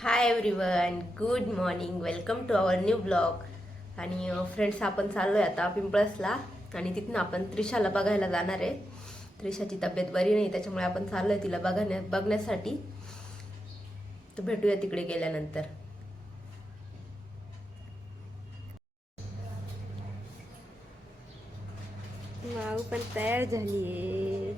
Hi everyone good morning welcome to our new blog आणि friends आपण चाललो आहे आता पिंपळसला आणि तिथून आपण त्रिशाला बघायला जाणार आहे. त्रिशाची तब्येत बरी नाही त्याच्यामुळे आपण चाललो आहे तिला बघण्या बघण्यासाठी. तर भेटूया तिकडे गेल्यानंतर. माऊ पण तयार झाली आहे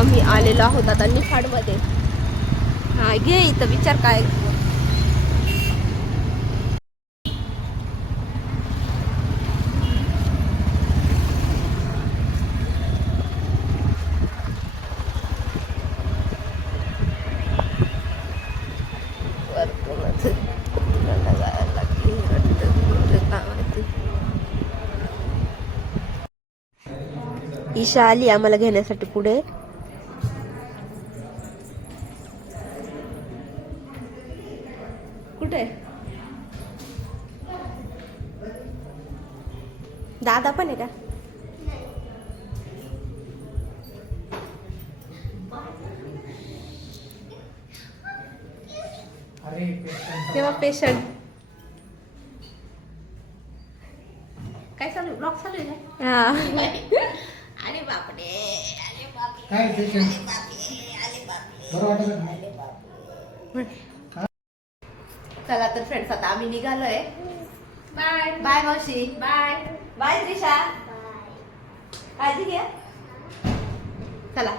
आम्ही आलेलो आहोत आता निफाडमध्ये. हा घे इथं विचार काय. इशा ईशा आली आम्हाला घेण्यासाठी पुढे. पेशंट काय चालू ब्लॉक चालू आहे हा अरे बापरे बापरे काय बापरे? चला तर फ्रेंड्स आता आम्ही निघालोय बाय बाय मावशी बाय बाय त्रिशा काळजी घ्या चला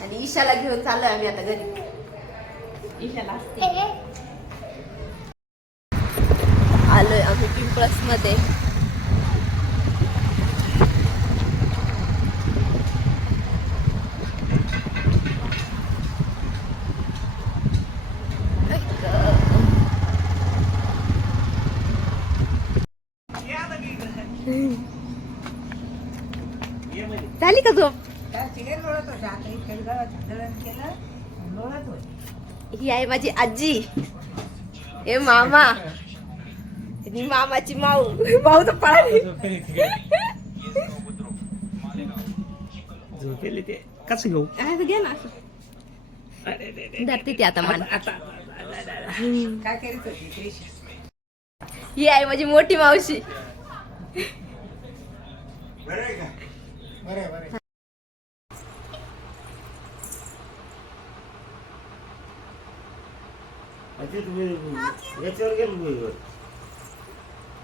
आणि ईशाला घेऊन चाललोय आम्ही आता घरी ईशाला आलोय आम्ही पिंपळसमध्ये झाली का झोप? ही आहे माझी आजी. हे मामा. आणि मामाची माऊ. माऊ तर पळाली ते. कसं घेऊ? घे ना. धरते ती आता मान. काय करीत ही आहे माझी मोठी मावशी. याच्यावर गेलो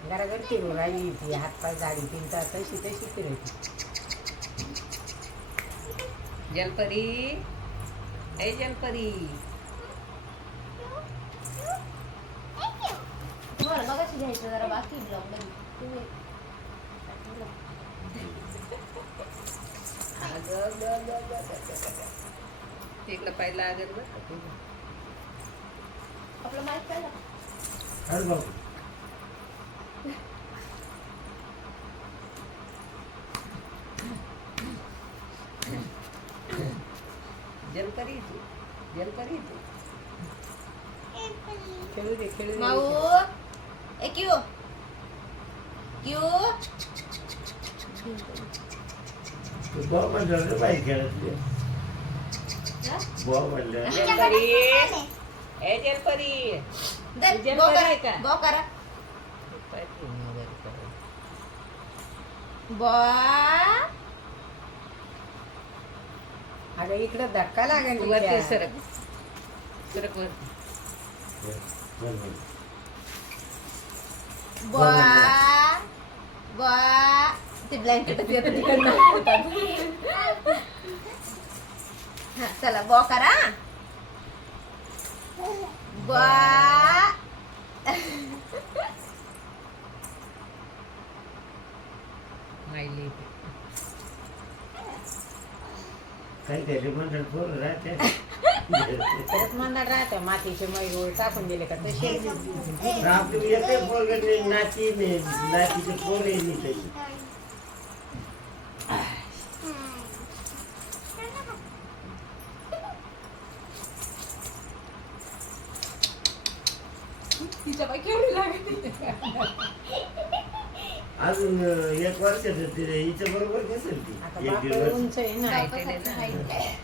घराघर फिरून राहिली ती हातपाय जाडी तीन तास तशी तशी फिरायची जलपरी ए जलपरी तुम्हाला मगाशी घ्यायचं जरा बाकी ब्लॉग तुम्ही अगं, पाहिलं तुझं. आपलं माहीत काय अरे बापू जलपरी तू जलपरी तू खेळू दे खेळू दे. माऊ ए क्यू? क्यू? बॉ म्हणलं रे बाई खेळत बॉ म्हणलं जलपरी ए जलपरी दर तुझ्या बॉ बरं आहे करा का? बॉ करा. पाय फिरून वगैरे करायचं. बॉ अगं इकडं धक्का लागेल वरती सरक. सरक वरती. बरं, बरं. बॉ बॉ. ते ब्लँकेट येतं तिकडनं. हा चला बॉ करा. बॉ. मायली. काही म्हणतात पोरं राहते. म्हणणार राहतं मातीचे मैगोळ टाकून दिले का तसे आपली नाती ने नातीचे पोर आहे मी तशी तिच्या बाई केवढी लागली अजून एक वर्षाचं तिने हिच्या बरोबर दिसेल ती. आता एक बाप दीड वर्ष उंच आहे ना. आहे.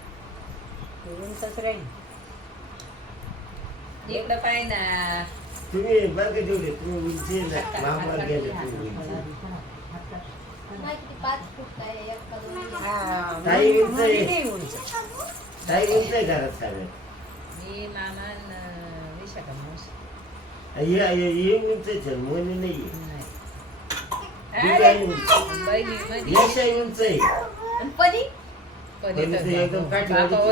ते उंचच राहील. इकडं पाय ना. तुम्ही बघा जेवढे तुम्ही उंची आहे ना मामाला गेले तुम्ही उंची. आहे, आहे. हा, ताई उंच आहे. मुलगी नाही उंच. काही उंच आहे घरात सगळ्यात मी मामा न विशाखा मावशी. हे हे- उंच आहे मोनी नाही नाही. ही उंच आहे. उंच आहे एकदम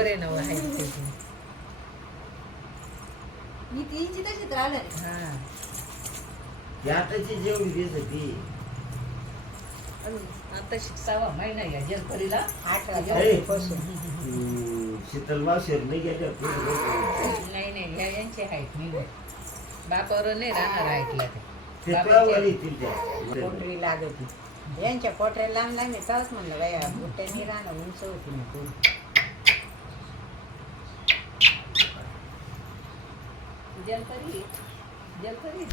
आहे ना मी तीन तशीच राहणार हा ही जेवढी दिस होती आता शिकसावा महिना या जलपरीला आठ शीतल नाही गेल्या नाही नाही ह्या आहेत मी बापावर नाही राहणार ऐकल्या ते पोटरी लागत यांच्या पोटऱ्या लांब लांब तेव्हाच म्हणलं बाया बुट्ट्यांनी राहणं उंच होती ना पोरी जलपरी जलपरी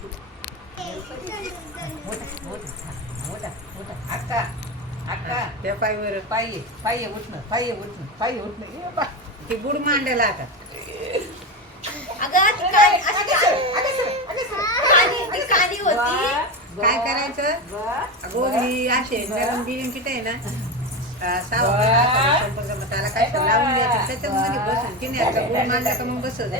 अक्का अक्का त्या पायवर पायी पायी उठणं पायी उठणं पायी उठणं ते बुड मांडायला आता अगं ती कानी कानी होती. काय करायचं? गोगली असे गरम बिरम किट आहे ना. त्याला काय लावून द्यायचं. त्याच्यामध्ये बसून आता गोल मांडला का मग बसत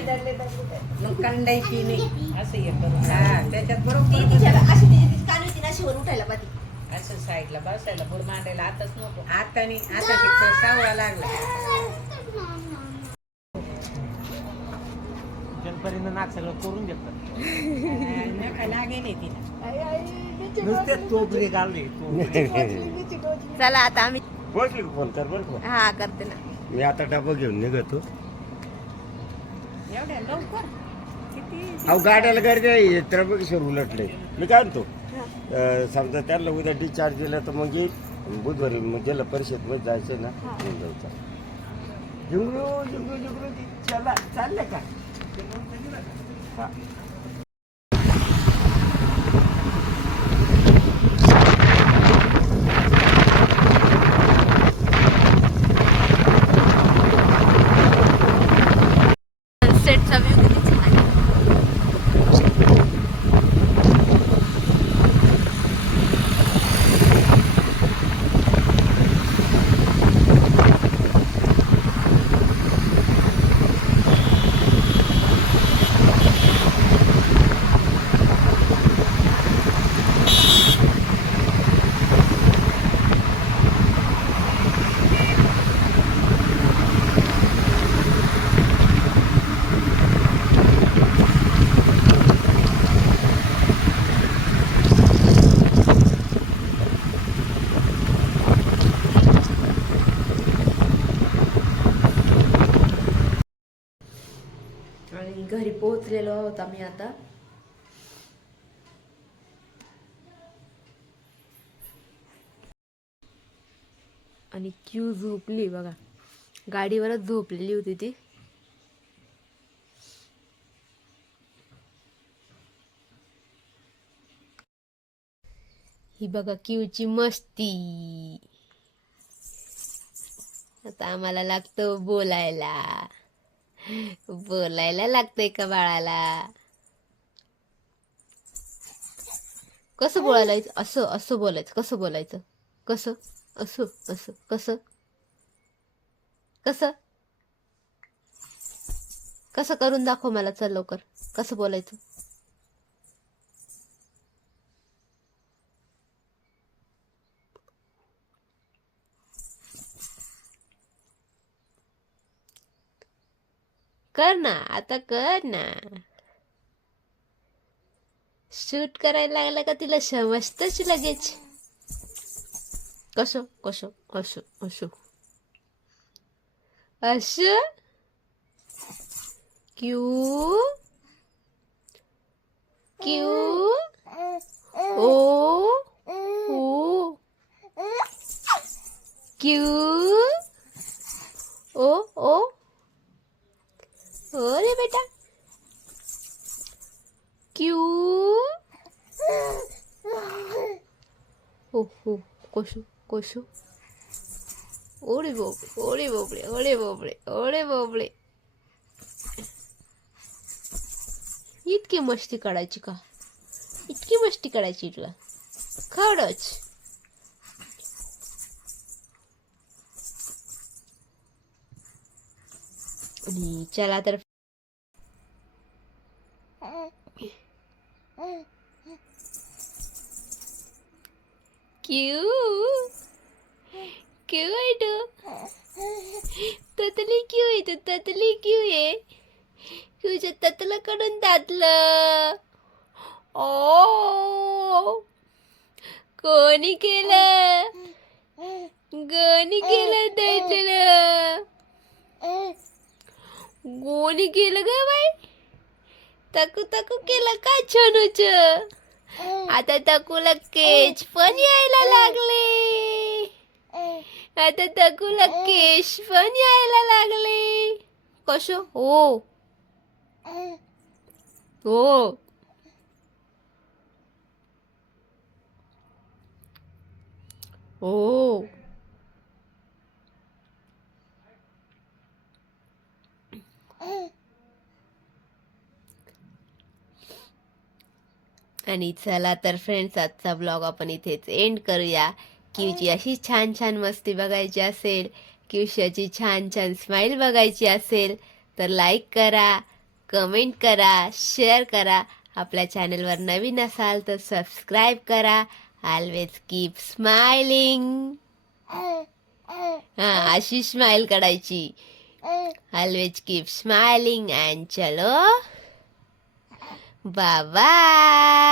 मग कंडायची नाही. असं हे करून हा त्याच्यात बरोबर. अशी तिची कानी होती उठायला पाहिजे असं साईडला बसायला मांडायला आताच नको. आता नाही आता सावळा लागला. जलपरीनं नाक सगळं करून लागेल तिला. नुसते तोपरे घालले चला आता आम्ही पोहोचली का फोन? कर बरं का. हा करते ना. मी आता डबा घेऊन निघतो. एवढ्या लवकर? किती अहो गाड्याला गर्दी आहे. त्र्यंबकेश्वर उलटले. मी काय म्हणतो? अं, समजा त्याला उद्या डिस्चार्ज दिला तर मग येईल बुधवारी मग जिल्हा परिषदमध्ये जायचं ना. घेऊन जायचं जुगरू जुगरू जुगरू चला. चालले का? हा. सनसेटचा व्ह्यू किती छान आहे. पोहोचलेलो आहोत आम्ही आता. आणि क्यू झोपली बघा. गाडीवरच झोपलेली होती ती. ही बघा क्यूची मस्ती. आता आम्हाला लागतं बोलायला. बोलायला लागतंय का बाळाला? कसं बोलायचं असं असं बोलायचं कसं बोलायचं? कसं? असं असं कसं? कसं? कसं करून दाखव मला चल लवकर. कसं बोलायचं? कर ना आता कर ना शूट करायला लागलं का तिला समजतच लगेच. कसं कसं असं असं असं. क्यू क्यू ओ ओ क्यू ओ ओ हो रे बेटा क्यू हो हो कसं कसं ओळे बोबडे ओळे बोबडे ओळे बोबडे ओळे बोबडे इतकी मस्ती काढायची का इतकी मस्ती काढायची तुला खरंच आणि चला तर क्यू क्यू आहे तू ततली क्यू आहे तू ततली क्यू आहे क्यूच्या ततलं कडून दातलं ओ कोणी केलं कोणी केलं दातलं कोणी केलं ग बाई. तकू तकू केलं का छनूच? आता तकूला केच पण यायला लागले. आता तकूला केश पण यायला लागले. कस हो. हो. हो. आणि चला तर फ्रेंड्स आजचा ब्लॉग आपण इथेच एंड करूया. क्यूची अशी छान छान मस्ती बघायची असेल क्यूशाची छान छान स्माईल बघायची असेल तर लाईक करा कमेंट करा शेअर करा. आपल्या चॅनलवर नवीन असाल तर सबस्क्राईब करा. ऑलवेज कीप स्माइलिंग हां अशी स्माईल काढायची. Always keep smiling and chalo. Bye bye.